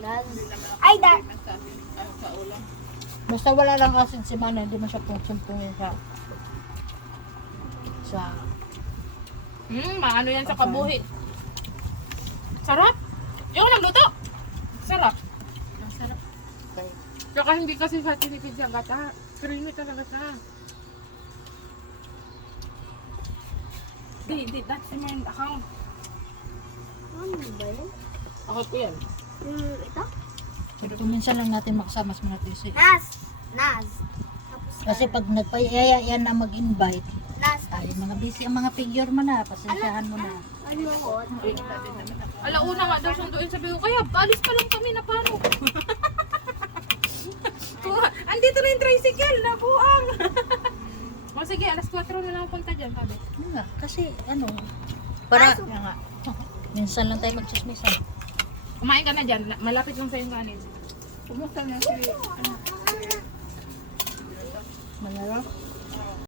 Naz. Ay, da. Sa ulam. Basta wala lang acid si Mana, hindi mo siya pungsin-pungin sa Maano yan sa kabuhi. Sarap. Yung nagluto. Sarap. Ang sarap. kay Tsaka hindi kasi sa tinipid sa gata. Creamy talaga siya. Di, that's in my account. Ano ba yan? Ako po yan. Ito? kung minsan lang natin makasama sa mga tisi. Naz. Naz. Tapos Kasi pag nagpayaya yan na mag-invite, Naz. ay mga busy ang mga figure mo na, pasensyahan mo na. Ano ko? Alauna nga daw sunduin, sabi ko, kaya alis pa lang kami na paano? Andito na yung tricycle, nabuang. O sige, alas 4 na lang punta dyan, sabi. Ano nga, kasi ano, para Kaya nga. minsan lang tayo magchismisan. Kumain ka na dyan, malapit lang sa'yo yung kanin. Kumusta na si... Malaro?